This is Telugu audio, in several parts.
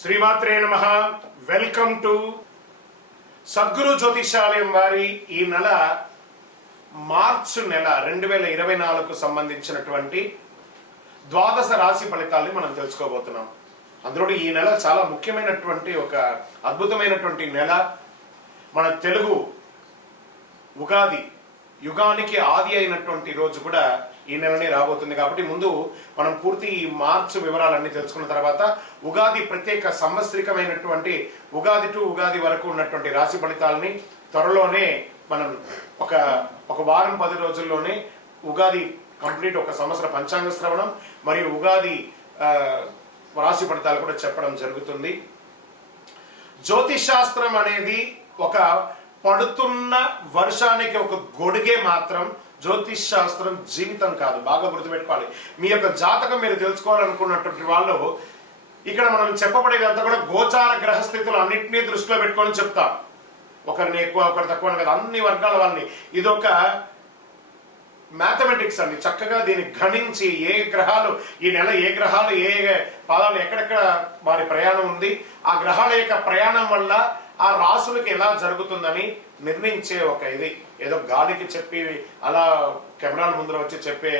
శ్రీమాత్రే నమః. వెల్కమ్ టు సద్గురు జ్యోతిషాలయం వారి ఈ నెల మార్చి నెల 2024కు సంబంధించినటువంటి ద్వాదశ రాశి ఫలితాలని మనం తెలుసుకోబోతున్నాం. అందులో ఈ నెల చాలా ముఖ్యమైనటువంటి ఒక అద్భుతమైనటువంటి నెల. మన తెలుగు ఉగాది యుగానికి ఆది అయినటువంటి రోజు కూడా ఈ నెలనే రాబోతుంది. కాబట్టి ముందు మనం పూర్తి ఈ మార్చి వివరాలన్నీ తెలుసుకున్న తర్వాత ఉగాది ప్రత్యేక సంవత్సరికమైనటువంటి ఉగాది టు ఉగాది వరకు ఉన్నటువంటి రాశి ఫలితాలని త్వరలోనే మనం ఒక వారం 10 రోజుల్లోనే ఉగాది కంప్లీట్ ఒక సంవత్సర పంచాంగ శ్రవణం మరియు ఉగాది రాశి ఫలితాలు కూడా చెప్పడం జరుగుతుంది. జ్యోతిష్ శాస్త్రం అనేది ఒక పడుతున్న వర్షానికి ఒక గొడుగే మాత్రం. జ్యోతిష్ శాస్త్రం జీవితం కాదు, బాగా గుర్తుపెట్టుకోవాలి. మీ యొక్క జాతకం మీరు తెలుసుకోవాలనుకున్నటువంటి వాళ్ళు ఇక్కడ మనం చెప్పబడేదంతా కూడా గోచార గ్రహస్థితులు అన్నింటినీ దృష్టిలో పెట్టుకొని చెప్తాం. ఒకరిని ఎక్కువ ఒకరు తక్కువ కదా, అన్ని వర్గాల వాళ్ళని. ఇదొక మ్యాథమెటిక్స్ అండి. చక్కగా దీన్ని గణించి ఏ గ్రహాలు ఈ నెల ఏ గ్రహాలు ఏ పాదాలు ఎక్కడెక్కడ వారి ప్రయాణం ఉంది, ఆ గ్రహాల యొక్క ప్రయాణం వల్ల ఆ రాసులకి ఎలా జరుగుతుందని నిర్ణయించే ఒక ఇది. ఏదో గాలికి చెప్పి అలా కెమెరాల ముందర వచ్చి చెప్పే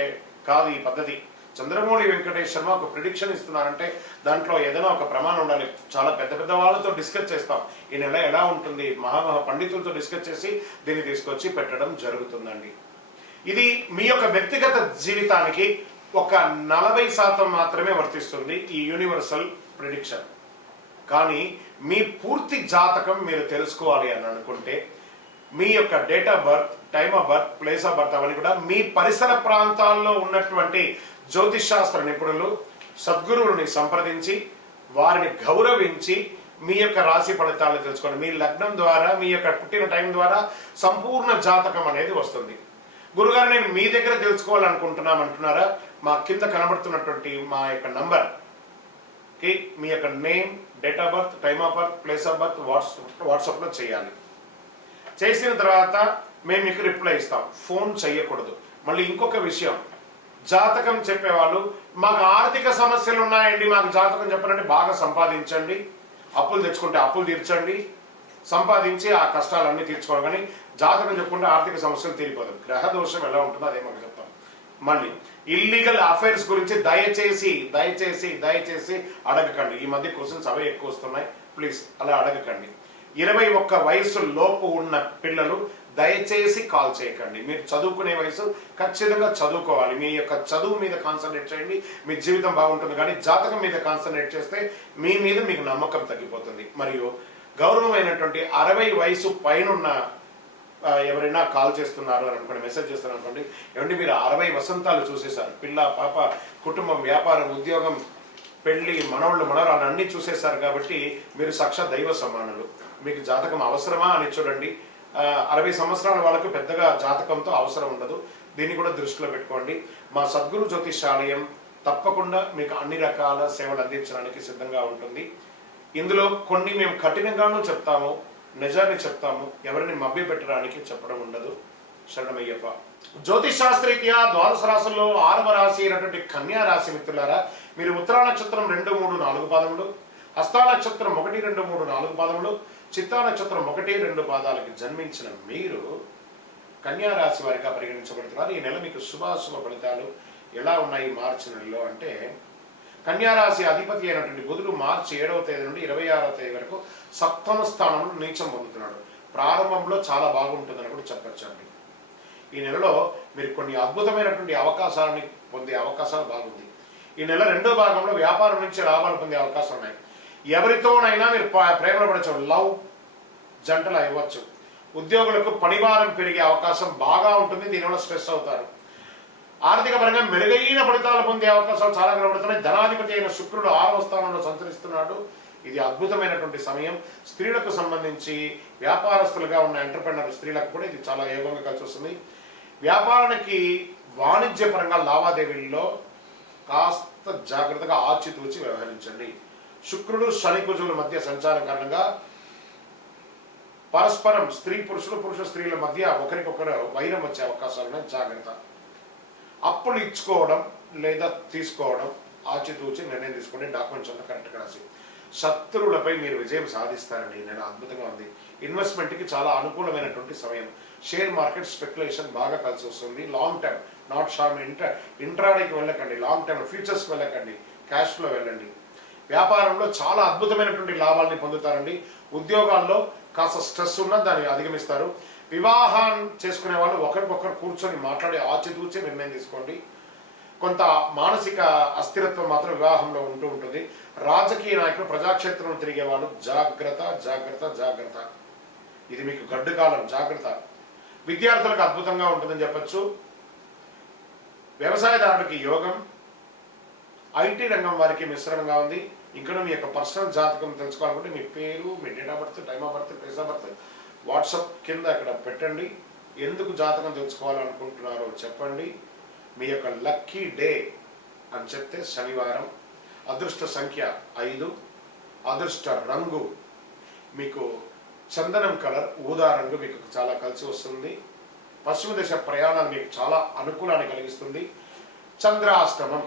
కాదు ఈ పద్ధతి. చంద్రమౌళి వెంకటేష్ శర్మ ఒక ప్రిడిక్షన్ ఇస్తున్నారంటే దాంట్లో ఏదైనా ఒక ప్రమాణం ఉండాలి. చాలా పెద్ద పెద్ద వాళ్ళతో డిస్కస్ చేస్తాం ఈ నెల ఎలా ఉంటుంది, మహామహా పండితులతో డిస్కస్ చేసి దీన్ని తీసుకొచ్చి పెట్టడం జరుగుతుందండి. ఇది మీ యొక్క వ్యక్తిగత జీవితానికి ఒక 40% మాత్రమే వర్తిస్తుంది ఈ యూనివర్సల్ ప్రిడిక్షన్. కానీ మీ పూర్తి జాతకం మీరు తెలుసుకోవాలి అని అనుకుంటే మీ యొక్క date of birth, time of birth, place of birth అవన్నీ కూడా మీ పరిసర ప్రాంతాల్లో ఉన్నటువంటి జ్యోతిష్ శాస్త్ర నిపుణులు సద్గురువుని సంప్రదించి వారిని గౌరవించి మీ యొక్క రాశి ఫలితాలను తెలుసుకోండి. మీ లగ్నం ద్వారా మీ యొక్క పుట్టిన టైం ద్వారా సంపూర్ణ జాతకం అనేది వస్తుంది. గురుగారు నేను మీ దగ్గర తెలుసుకోవాలనుకుంటున్నాం అంటున్నారా? మా కింద కనబడుతున్నటువంటి మా యొక్క నంబర్కి మీ యొక్క name, date of birth, time of birth, place of birth వాట్సాప్లో చేయాలి. చేసిన తర్వాత మేము మీకు రిప్లై ఇస్తాం. ఫోన్ చేయకూడదు. మళ్ళీ ఇంకొక విషయం, జాతకం చెప్పేవాళ్ళు మాకు ఆర్థిక సమస్యలు ఉన్నాయండి, మాకు జాతకం చెప్పాలంటే బాగా సంపాదించండి, అప్పులు తెచ్చుకుంటే అప్పులు తీర్చండి, సంపాదించి ఆ కష్టాలన్నీ తీర్చుకోవాలి. కానీ జాతకం చెప్పుకుంటే ఆర్థిక సమస్యలు తీరిపోదు. గ్రహ దోషం ఎలా ఉంటుందో అదే మాకు చెప్తాం. మళ్ళీ ఇల్లీగల్ అఫైర్స్ గురించి దయచేసి దయచేసి దయచేసి అడగకండి. ఈ మధ్య క్వశ్చన్స్ అవే ఎక్కువ వస్తున్నాయి. ప్లీజ్ అలా అడగకండి. 21 వయసు లోపు ఉన్న పిల్లలు దయచేసి కాల్ చేయకండి. మీరు చదువుకునే వయసు ఖచ్చితంగా చదువుకోవాలి. మీ యొక్క చదువు మీద కాన్సన్ట్రేట్ చేయండి, మీ జీవితం బాగుంటుంది. కానీ జాతకం మీద కాన్సన్ట్రేట్ చేస్తే మీ మీద మీకు నమ్మకం తగ్గిపోతుంది. మరియు గౌరవమైనటువంటి 60 వయసు పైనున్న ఎవరైనా కాల్ చేస్తున్నారు అని అనుకోండి, మెసేజ్ చేస్తున్నారు అనుకోండి, ఏమంటే మీరు 60 వసంతాలు చూసేశారు, పిల్ల పాప కుటుంబం వ్యాపారం ఉద్యోగం పెళ్లి మనవాళ్ళు మనవరాలు అన్నీ చూసేశారు. కాబట్టి మీరు సాక్షాత్ దైవ సమానులు. మీకు జాతకం అవసరమా అని చూడండి. 60 సంవత్సరాల వాళ్ళకు పెద్దగా జాతకంతో అవసరం ఉండదు. దీన్ని కూడా దృష్టిలో పెట్టుకోండి. మా సద్గురు జ్యోతిషాలయం తప్పకుండా మీకు అన్ని రకాల సేవలు అందించడానికి సిద్ధంగా ఉంటుంది. ఇందులో కొన్ని మేము కఠినంగానూ చెప్తాము, నిజాన్ని చెప్తాము. ఎవరిని మభ్య పెట్టడానికి చెప్పడం ఉండదు. శరణమయ్యప్ప. జ్యోతిష్ శాస్త్రీత్యా ద్వాదశ రాశుల్లో 6వ రాశి అయినటువంటి కన్యా రాశి మిత్రులారా, మీరు ఉత్తరా నక్షత్రం 2, 3, 4 పాదములు, హస్తా నక్షత్రం 1, 2, 3, 4 పాదములు, చిత్తా నక్షత్రం 1, 2 పాదాలకి జన్మించిన మీరు కన్యా రాశి వారిగా పరిగణించబడుతున్నారు. ఈ నెల మీకు శుభాశుభ ఫలితాలు ఎలా ఉన్నాయి మార్చి నెలలో అంటే, కన్యా రాశి అధిపతి అయినటువంటి బుధుడు మార్చి 7వ తేదీ నుండి 26వ తేదీ వరకు సప్తమ స్థానంలో నీచం పొందుతున్నాడు. ప్రారంభంలో చాలా బాగుంటుందని కూడా చెప్పచ్చండి. ఈ నెలలో మీరు కొన్ని అద్భుతమైనటువంటి అవకాశాలని పొందే అవకాశాలు బాగుంది. ఈ నెల 2వ భాగంలో వ్యాపారం నుంచి లాభాలు పొందే అవకాశం ఉన్నాయి. ఎవరితోనైనా మీరు ప్రేమలో పడచ్చు, లవ్ జంటలు అవ్వచ్చు. ఉద్యోగులకు పనిభారం పెరిగే అవకాశం బాగా ఉంటుంది. దీనివల్ల స్ట్రెస్ అవుతారు. ఆర్థిక పరంగా మెరుగైన ఫలితాలు పొందే అవకాశాలు చాలా కనబడుతున్నాయి. ధనాధిపతి అయిన శుక్రుడు 6వ స్థానంలో సంచరిస్తున్నాడు. ఇది అద్భుతమైనటువంటి సమయం. స్త్రీలకు సంబంధించి వ్యాపారస్తులుగా ఉన్న ఎంటర్ప్రెనర్ స్త్రీలకు కూడా ఇది చాలా యోగంగా కలిసి వస్తుంది. వ్యాపారానికి వాణిజ్యపరంగా లావాదేవీల్లో కాస్త జాగ్రత్తగా ఆచితూచి వ్యవహరించండి. శుక్రుడు శని కుజుల మధ్య సంచారం కారణంగా పరస్పరం స్త్రీ పురుషులు పురుష స్త్రీల మధ్య ఒకరికొకరు వైరం వచ్చే అవకాశాలు ఉన్నాయి. జాగ్రత్త. అప్పులు ఇచ్చుకోవడం లేదా తీసుకోవడం ఆచితూచి నిర్ణయం తీసుకోండి. డాక్యుమెంట్స్ అంతా కరెక్ట్గా రాసి శత్రువులపై మీరు విజయం సాధిస్తారండి. ఈ నెల అద్భుతంగా ఉంది. ఇన్వెస్ట్మెంట్కి చాలా అనుకూలమైనటువంటి సమయం. షేర్ మార్కెట్ స్పెక్యులేషన్ బాగా కలిసి వస్తుంది. లాంగ్ టర్మ్, నాట్ షార్ట్ ఇంట్రాడేకి వెళ్ళకండి, లాంగ్ టర్మ్ ఫ్యూచర్స్కి వెళ్ళకండి, క్యాష్ ఫ్లో వెళ్ళండి. వ్యాపారంలో చాలా అద్భుతమైనటువంటి లాభాలని పొందుతారండి. ఉద్యోగాల్లో కాస్త స్ట్రెస్ ఉన్నా దాన్ని అధిగమిస్తారు. వివాహం చేసుకునే వాళ్ళు ఒకరికొకరు కూర్చొని మాట్లాడి ఆచితూచి నిర్ణయం తీసుకోండి. కొంత మానసిక అస్థిరత్వం మాత్రం వివాహంలో ఉంటూ ఉంటుంది. రాజకీయ నాయకులు, ప్రజాక్షేత్రంలో తిరిగే వాళ్ళు జాగ్రత్త జాగ్రత్త జాగ్రత్త. ఇది మీకు గడ్డు కాలం, జాగ్రత్త. విద్యార్థులకు అద్భుతంగా ఉంటుందని చెప్పచ్చు. వ్యవసాయదారుడికి యోగం, ఐటీ రంగం వారికి మిశ్రమంగా ఉంది. ఇంకా మీ యొక్క పర్సనల్ జాతకం తెలుసుకోవాలనుకుంటే మీ పేరు, మీ date of birth, time of birth, place of birth WhatsApp కింద అక్కడ పెట్టండి. ఎందుకు జాతకం తెలుసుకోవాలనుకుంటున్నారో చెప్పండి. మీ యొక్క లక్కీ డే అని చెప్తే శనివారం. అదృష్ట సంఖ్య 5. అదృష్ట రంగు మీకు చందనం కలర్, ఊదా రంగు మీకు చాలా కలిసి వస్తుంది. పశ్చిమ దిశ ప్రయాణాలు మీకు చాలా అనుకూలాన్ని కలిగిస్తుంది. చంద్రాష్టమం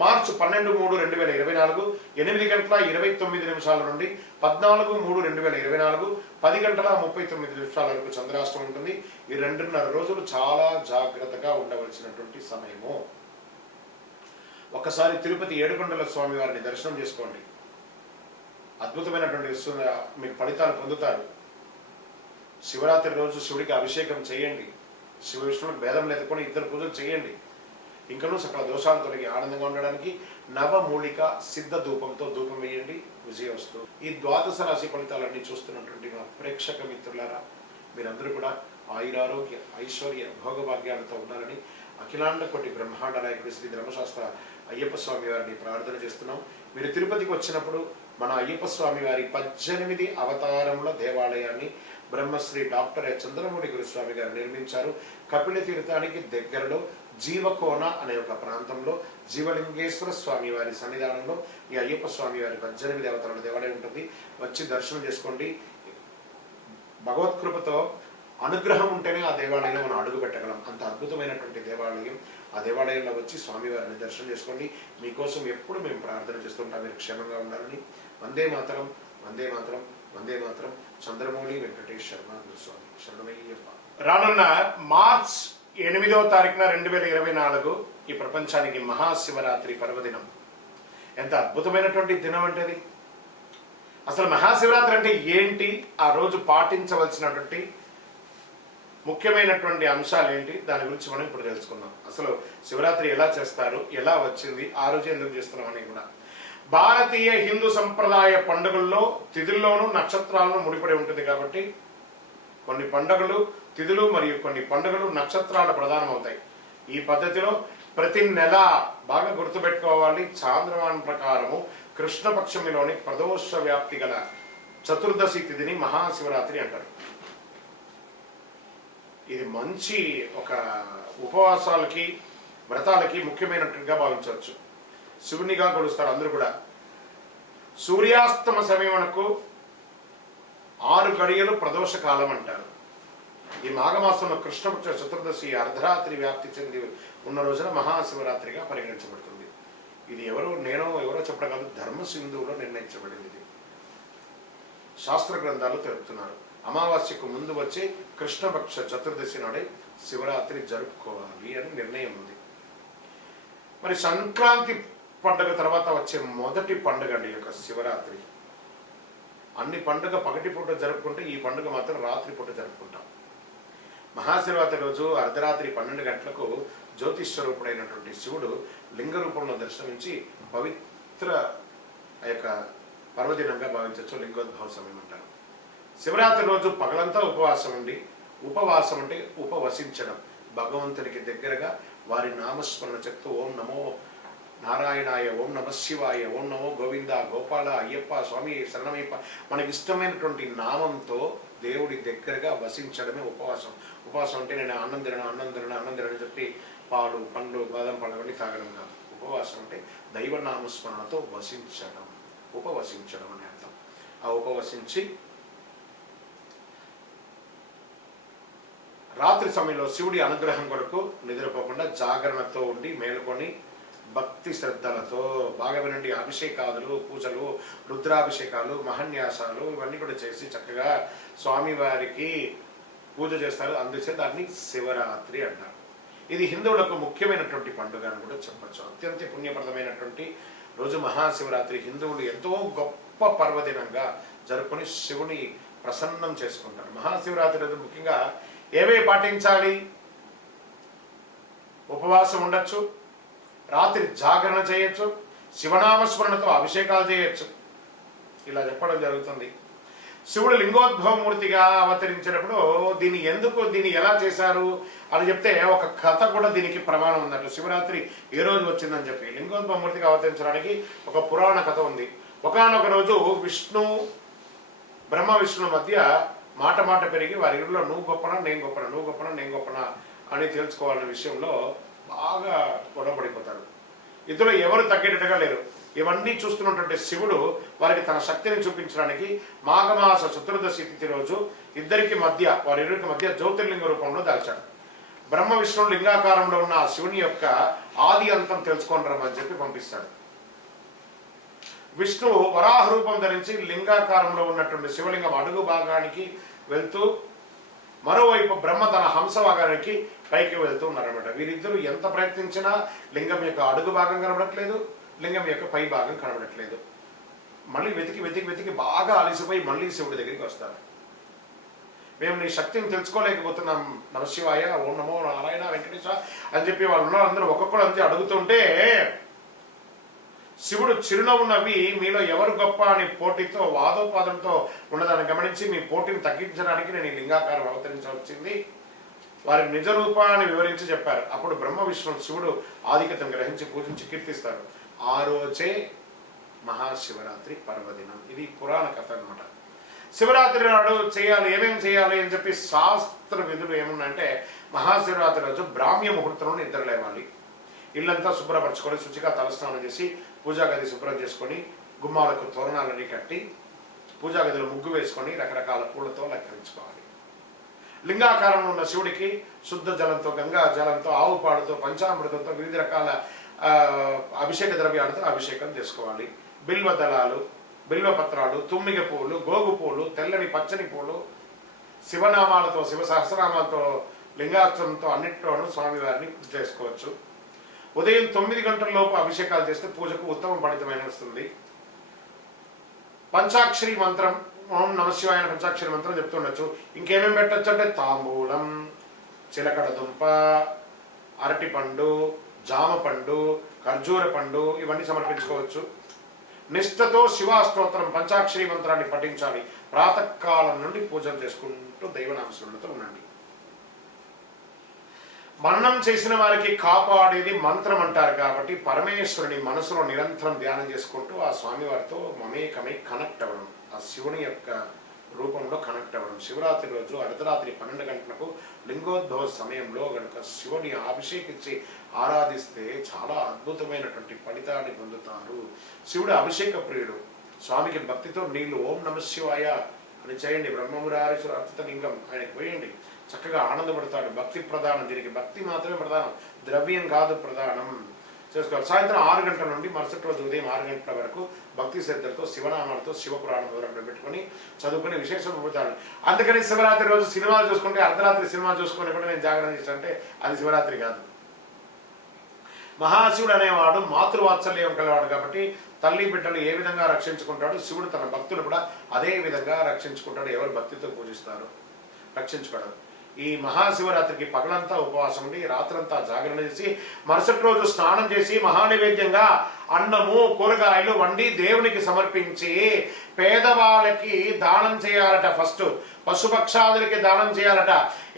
మార్చి 12/3/2024 8:29 నుండి 14/3/2024 10:39 వరకు చంద్రాష్టమం ఉంటుంది. ఈ 2.5 రోజులు చాలా జాగ్రత్తగా ఉండవలసినటువంటి సమయము. ఒకసారి తిరుపతి ఏడుకొండల స్వామి వారిని దర్శనం చేసుకోండి. అద్భుతమైనటువంటి మీకు ఫలితాలు పొందుతారు. శివరాత్రి రోజు శివుడికి అభిషేకం చేయండి. శివ విష్ణువులకు భేదం లేదుకొని 2 పూజలు చేయండి. ఇంకనూ సకల దోషాలు తొలగి ఆనందంగా ఉండడానికి నవమూలిక సిద్ధ ధూపంతో ధూపం వేయండి. విజయవస్తు. ఈ ద్వాదశ రాశి ఫలితాలన్నీ చూస్తున్నటువంటి మా ప్రేక్షక మిత్రులారా, మీరందరూ కూడా ఆయురారోగ్య ఐశ్వర్య భోగభాగ్యాలతో ఉండాలని అఖిలాండ కోటి బ్రహ్మాండ నాయకుడి శ్రీ ధర్మశాస్త్ర అయ్యప్ప స్వామి వారిని ప్రార్థన చేస్తున్నాం. మీరు తిరుపతికి వచ్చినప్పుడు మన అయ్యప్ప స్వామి వారి 18 అవతారముల దేవాలయాన్ని బ్రహ్మశ్రీ డాక్టర్ చంద్రమౌళి గురుస్వామి గారు నిర్మించారు. కపిల తీర్థానికి దగ్గరలో జీవకోన అనే ఒక ప్రాంతంలో జీవలింగేశ్వర స్వామి వారి సన్నిధానంలో ఈ అయ్యప్ప స్వామి వారి 18 అవతారాల దేవాలయం ఉంటుంది. వచ్చి దర్శనం చేసుకోండి. భగవత్కృపతో అనుగ్రహం ఉంటేనే ఆ దేవాలయంలో మనం అడుగు పెట్టగలం. అంత అద్భుతమైనటువంటి దేవాలయం. ఆ దేవాలయంలో వచ్చి స్వామివారిని దర్శనం చేసుకోండి. మీకోసం ఎప్పుడు మేము ప్రార్థన చేస్తుంటాం, మీరు క్షేమంగా ఉండాలని. వందే మాతరం, వందే మాతరం, వందే మాతరం. చంద్రమౌళి వెంకటేష్ శర్మ గురుస్వామి శరణమయ్యప్ప. రానున్న మార్చ్ 8వ తారీఖున 2024 ఈ ప్రపంచానికి మహాశివరాత్రి పర్వదినం. ఎంత అద్భుతమైనటువంటి దినం అంటే అది. అసలు మహాశివరాత్రి అంటే ఏంటి, ఆ రోజు పాటించవలసినటువంటి ముఖ్యమైనటువంటి అంశాలు ఏంటి, దాని గురించి మనం ఇప్పుడు తెలుసుకుందాం. అసలు శివరాత్రి ఎలా చేస్తారు, ఎలా వచ్చింది, ఆ రోజు ఎందుకు చేస్తున్నాం అని కూడా. భారతీయ హిందూ సంప్రదాయ పండుగల్లో తిథుల్లోనూ నక్షత్రాలను ముడిపడి ఉంటుంది కాబట్టి కొన్ని పండుగలు తిథులు మరియు కొన్ని పండుగలు నక్షత్రాలు ప్రధానమవుతాయి. ఈ పద్ధతిలో ప్రతి నెల బాగా గుర్తుపెట్టుకోవాలి. చాంద్రమానం ప్రకారము కృష్ణపక్షమిలోని ప్రదోష వ్యాప్తి గల చతుర్దశి తిథిని మహాశివరాత్రి అంటారు. ఇది మంచి ఒక ఉపవాసాలకి వ్రతాలకి ముఖ్యమైనట్టుగా భావించవచ్చు. శివునిగా కొలుస్తారు అందరూ కూడా. సూర్యాస్తమ సమయమునకు 6 గడియలు ప్రదోష కాలం అంటారు. ఈ మాఘమాసంలో కృష్ణపక్ష చతుర్దశి అర్ధరాత్రి వ్యాప్తి చెంది ఉన్న రోజున మహాశివరాత్రిగా పరిగణించబడుతుంది. ఇది ఎవరో చెప్పడం కాదు, ధర్మ సింధువులో నిర్ణయించబడింది. ఇది శాస్త్ర గ్రంథాలు తెలుపుతున్నారు. అమావాస్యకు ముందు వచ్చి కృష్ణపక్ష చతుర్దశి నాడే శివరాత్రి జరుపుకోవాలి అని నిర్ణయం ఉంది. మరి సంక్రాంతి పండుగ తర్వాత వచ్చే మొదటి పండుగ అండి యొక్క శివరాత్రి. అన్ని పండుగ పగటి పూట జరుపుకుంటే ఈ పండుగ మాత్రం రాత్రి పూట జరుపుకుంటాం. మహాశివరాత్రి రోజు అర్ధరాత్రి 12 గంటలకు జ్యోతిస్వరూపుడైనటువంటి శివుడు లింగ రూపంలో దర్శనమించి పవిత్ర ఆ యొక్క పర్వదినంగా భావించవచ్చు. లింగోద్భవ సమయం అంటారు. శివరాత్రి రోజు పగలంతా ఉపవాసం ఉండి, ఉపవాసం అంటే ఉపవసించడం, భగవంతునికి దగ్గరగా వారి నామస్మరణ చెప్తూ ఓం నమో నారాయణాయ, ఓం నమ శివాయ, ఓం నమో గోవింద, గోపాల, అయ్యప్ప, స్వామి శరణమయ్యప్ప, మనకి ఇష్టమైనటువంటి నామంతో దేవుడి దగ్గరగా వసించడమే ఉపవాసం. ఉపవాసం అంటే నేను అన్నం తినని చెప్పి పాలు పండ్లు బాదం పళ్ళు అన్నీ తాగడం కాదు. ఉపవాసం అంటే దైవ నామస్మరణతో వసించడం, ఉపవసించడం అనే అర్థం. ఆ ఉపవసించి రాత్రి సమయంలో శివుడి అనుగ్రహం కొరకు నిద్రపోకుండా జాగరణతో ఉండి మేలుకొని భక్తి శ్రద్ధలతో బాగా వినండి, అభిషేకాదులు, పూజలు, రుద్రాభిషేకాలు, మహన్యాసాలు ఇవన్నీ కూడా చేసి చక్కగా స్వామివారికి పూజ చేస్తారు. అందుచే దాన్ని శివరాత్రి అంటారు. ఇది హిందువులకు ముఖ్యమైనటువంటి పండుగ అని కూడా చెప్పచ్చు. అత్యంత పుణ్యప్రదమైనటువంటి రోజు మహాశివరాత్రి. హిందువులు ఎంతో గొప్ప పర్వదినంగా జరుపుకొని శివుని ప్రసన్నం చేసుకుంటారు. మహాశివరాత్రి రోజు ముఖ్యంగా ఏమేమి పాటించాలి? ఉపవాసం ఉండొచ్చు, రాత్రి జాగరణ చేయొచ్చు, శివనామస్మరణతో అభిషేకాలు చేయొచ్చు. ఇలా చెప్పడం జరుగుతుంది. శివుడు లింగోద్భవమూర్తిగా అవతరించినప్పుడు దీన్ని ఎలా చేశారు అని చెప్తే ఒక కథ కూడా దీనికి ప్రమాణం ఉందట. శివరాత్రి ఏ రోజు వచ్చిందని చెప్పి లింగోద్భవమూర్తిగా అవతరించడానికి ఒక పురాణ కథ ఉంది. ఒకానొక రోజు బ్రహ్మ విష్ణు మధ్య మాట పెరిగి వారి ఇళ్ళలో నువ్వు గొప్పనా నేను గొప్పనా, నువ్వు గొప్పనా నేను గొప్పనా అని తెలుసుకోవాలనే విషయంలో బాగా గొడవపడిపోతారు. ఇద్దరు ఎవరు తగ్గేటట్టుగా లేరు. ఇవన్నీ చూస్తున్నటువంటి శివుడు వారికి తన శక్తిని చూపించడానికి మాఘమాస చతుర్దశి తిథి రోజు వారిరువురికి మధ్య జ్యోతిర్లింగ రూపంలో దాల్చాడు. బ్రహ్మ విష్ణు లింగాకారంలో ఉన్న ఆ శివుని యొక్క ఆది అంతం తెలుసుకొని రమ్మని చెప్పి పంపిస్తాడు. విష్ణువు వరాహ రూపం ధరించి లింగాకారంలో ఉన్నటువంటి శివలింగం అడుగు భాగానికి వెళ్తూ, మరోవైపు బ్రహ్మ తన హంస భాగానికి పైకి వెళ్తూ ఉన్నారన్నమాట. వీరిద్దరూ ఎంత ప్రయత్నించినా లింగం యొక్క అడుగు భాగం కనబడట్లేదు, లింగం యొక్క పై భాగం కనబడట్లేదు. మళ్ళీ వెతికి బాగా అలసిపోయి మళ్ళీ శివుడి దగ్గరికి వస్తారు. మేము నీ శక్తిని తెలుసుకోలేకపోతున్నాం నమశివాయ, ఓం నమో నారాయణ వెంకటేశ అని చెప్పి వాళ్ళందరూ ఒక్కొక్కరు అంతే అడుగుతుంటే శివుడు చిరునవ్వు నవ్వి మీలో ఎవరు గొప్ప అని పోటీతో వాదోపాదంతో ఉన్నదాన్ని గమనించి మీ పోటీని తగ్గించడానికి నేను ఈ లింగాకారం అవతరించవచ్చింది, వారి నిజ రూపాన్ని వివరించి చెప్పారు. అప్పుడు బ్రహ్మ విష్ణు శివుడు ఆధిక్యతను గ్రహించి పూజించి కీర్తిస్తారు. ఆ రోజే మహాశివరాత్రి పర్వదినం. ఇది పురాణ కథ అనమాట. శివరాత్రి నాడు ఏమేమి చేయాలి అని చెప్పి శాస్త్ర విధులు ఏమున్నాయంటే, మహాశివరాత్రి రోజు బ్రాహ్మ్య ముహూర్తంలో నిద్ర లేవాలి, ఇల్లంతా శుభ్రపరచుకొని శుచిగా తలస్నానం చేసి పూజా గది శుభ్రం చేసుకొని గుమ్మాలకు తోరణాలన్నీ కట్టి పూజా గదిలో ముగ్గు వేసుకొని రకరకాల పూలతో అలంకరించుకోవాలి. లింగాకారంలో ఉన్న శివుడికి శుద్ధ జలంతో, గంగా జలంతో, ఆవు పాడుతో, పంచామృతంతో, వివిధ రకాల అభిషేక ద్రవ్యాలతో అభిషేకం చేసుకోవాలి. బిల్వ దళాలు, బిల్వపత్రాలు, తుమ్మిగ పూలు, గోగు పూలు, తెల్లని పచ్చని పూలు, శివనామాలతో, శివ సహస్రనామాలతో, లింగాస్త్రంతో అన్నింటిలోనూ స్వామివారిని పూజ చేసుకోవచ్చు. ఉదయం 9 గంటల లోపు అభిషేకాలు చేస్తే పూజకు ఉత్తమ ఫలితమైన వస్తుంది. పంచాక్షరి మంత్రం, ఓం నమశివాయ పంచాక్షరి మంత్రం చెప్తుండొచ్చు. ఇంకేమేమి పెట్టచ్చు అంటే తాంబూలం, చిలకడ దుంప, అరటిపండు, జామ పండు, ఖర్జూర పండు ఇవన్నీ సమర్పించుకోవచ్చు. నిష్ఠతో శివాస్తోత్రం పంచాక్షరి మంత్రాన్ని పఠించాలి. ప్రాతకాలం నుండి పూజలు చేసుకుంటూ దైవనామస్మరణతో ఉండండి. మననం చేసిన వారికి కాపాడేది మంత్రం అంటారు కాబట్టి పరమేశ్వరుని మనసులో నిరంతరం ధ్యానం చేసుకుంటూ ఆ స్వామివారితో మమేకమై కనెక్ట్ అవ్వడం, ఆ శివుని యొక్క రూపంలో కనెక్ట్ అవ్వడం. శివరాత్రి రోజు అర్ధరాత్రి 12 గంటలకు లింగోద్భవ సమయంలో గనుక శివుని అభిషేకించి ఆరాధిస్తే చాలా అద్భుతమైనటువంటి ఫలితాన్ని పొందుతారు. శివుడు అభిషేక ప్రియుడు. స్వామికి భక్తితో నీళ్లు ఓం నమశివాయ అని చేయండి. బ్రహ్మమురారీశ్వర అర్చిత లింగం ఆయనకు పోయండి, చక్కగా ఆనందపడతాడు. భక్తి ప్రధానం, దీనికి భక్తి మాత్రమే ప్రధానం, ద్రవ్యం కాదు ప్రధానం. చేసుకోవాలి. సాయంత్రం 6 గంటల నుండి మరుసటి రోజు ఉదయం 6 గంటల వరకు భక్తి శ్రద్ధలతో శివనామాలతో శివపురాణం వివరంలో పెట్టుకొని చదువుకుని విశేషం పొందుతాడు. అందుకని శివరాత్రి రోజు సినిమాలు చూసుకుంటే అర్ధరాత్రి సినిమా చూసుకుని కూడా నేను జాగరణ చేస్తానంటే అది శివరాత్రి కాదు. మహాశివుడు అనేవాడు మాతృవాత్సల్యం కలవాడు కాబట్టి తల్లి బిడ్డలు ఏ విధంగా రక్షించుకుంటాడు, శివుడు తన భక్తులు కూడా అదే విధంగా రక్షించుకుంటాడు. ఎవరు భక్తితో పూజిస్తారు రక్షించుకోవడం. ఈ మహాశివరాత్రికి పగలంతా ఉపవాసం ఉండి రాత్రంతా జాగరణ చేసి మరుసటి రోజు స్నానం చేసి మహానైవేద్యంగా అన్నము కూరగాయలు వండి దేవునికి సమర్పించి పేదవాళ్ళకి దానం చేయాలట. ఫస్ట్ పశుపక్షాదులకి దానం చేయాలట.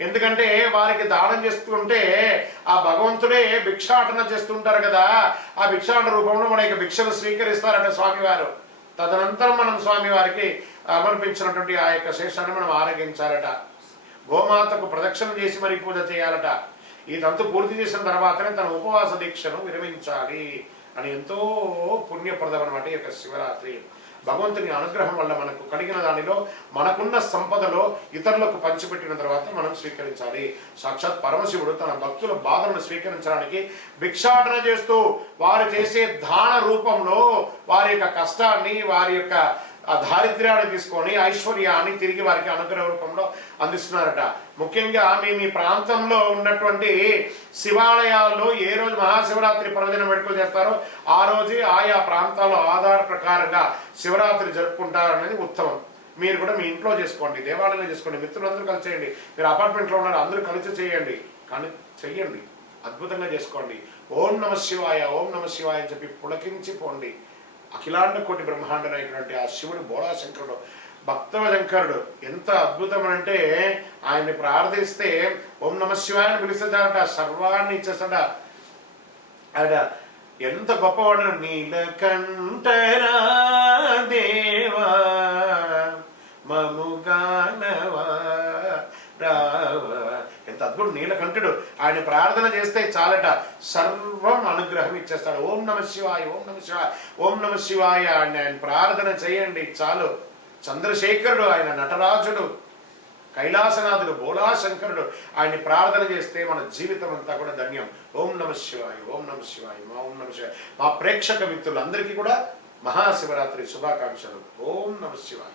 ఎందుకంటే వారికి దానం చేస్తుంటే ఆ భగవంతుడే భిక్షాటన చేస్తుంటారు కదా, ఆ భిక్షాటన రూపంలో మన యొక్క భిక్షను స్వీకరిస్తారట స్వామివారు. తదనంతరం మనం స్వామివారికి సమర్పించినటువంటి ఆ యొక్క శేషాన్ని మనం ఆరగించాలట. గోమాతకు ప్రదక్షిణ చేసి మరి పూజ చేయాలట. ఈ తంతు పూర్తి చేసిన తర్వాతనే తన ఉపవాస దీక్షను విరమించాలి అని ఎంతో పుణ్యప్రదం అన్నమాట ఈ యొక్క శివరాత్రి. భగవంతుని అనుగ్రహం వల్ల మనకు కలిగిన దానిలో మనకున్న సంపదలో ఇతరులకు పంచిపెట్టిన తర్వాత మనం స్వీకరించాలి. సాక్షాత్ పరమశివుడు తన భక్తుల బాధలను స్వీకరించడానికి భిక్షాటన చేస్తూ వారు చేసే దాన రూపంలో వారి యొక్క కష్టాన్ని, వారి యొక్క ఆ దారిద్ర్యాన్ని తీసుకొని ఐశ్వర్యాన్ని తిరిగి వారికి అనుగ్రహ రూపంలో అందిస్తున్నారట. ముఖ్యంగా మీ ప్రాంతంలో ఉన్నటువంటి శివాలయాల్లో ఏ రోజు మహాశివరాత్రి పర్వదినం వేడుకలు చేస్తారో ఆ రోజే ఆయా ప్రాంతాల్లో ఆధార ప్రకారంగా శివరాత్రి జరుపుకుంటారనేది ఉత్తమం. మీరు కూడా మీ ఇంట్లో చేసుకోండి, దేవాలయంలో చేసుకోండి, మిత్రులందరూ కలిసి చేయండి. మీరు అపార్ట్మెంట్లో ఉన్నారు, అందరూ కలిసి చేయండి, కానీ చెయ్యండి, అద్భుతంగా చేసుకోండి. ఓం నమ శివాయ, ఓం నమ శివాయ అని చెప్పి పులకించిపోండి. అఖిలాండ కోటి బ్రహ్మాండ నాయకుడు ఆ శివుడు బోళాశంకరుడు, భక్తవశంకరుడు ఎంత అద్భుతమనంటే ఆయన్ని ప్రార్థిస్తే ఓం నమ శివాయని పిలుస్తాడట, సర్వాన్ని ఇచ్చేస్తాడ. ఆయన ఎంత గొప్పవాడు. నీలకంఠరా దేవా మముగానవా రావా, ఎంత అద్భుతం. నీలకంఠుడు ఆయన ప్రార్థన చేస్తే చాలట, సర్వం అనుగ్రహం ఇచ్చేస్తాడు. ఓం నమ శివాయ, ఓం నమ శివాయ, ఓం నమ శివాయ అని ఆయన ప్రార్థన చేయండి చాలు. చంద్రశేఖరుడు, ఆయన నటరాజుడు, కైలాసనాథుడు, బోళాశంకరుడు, ఆయన్ని ప్రార్థన చేస్తే మన జీవితం అంతా కూడా ధన్యం. ఓం నమ శివాయ, ఓం నమ శివాయ, మా ఓం నమ శివాయ. మా ప్రేక్షక మిత్రులందరికీ కూడా మహాశివరాత్రి శుభాకాంక్షలు. ఓం నమ శివాయ.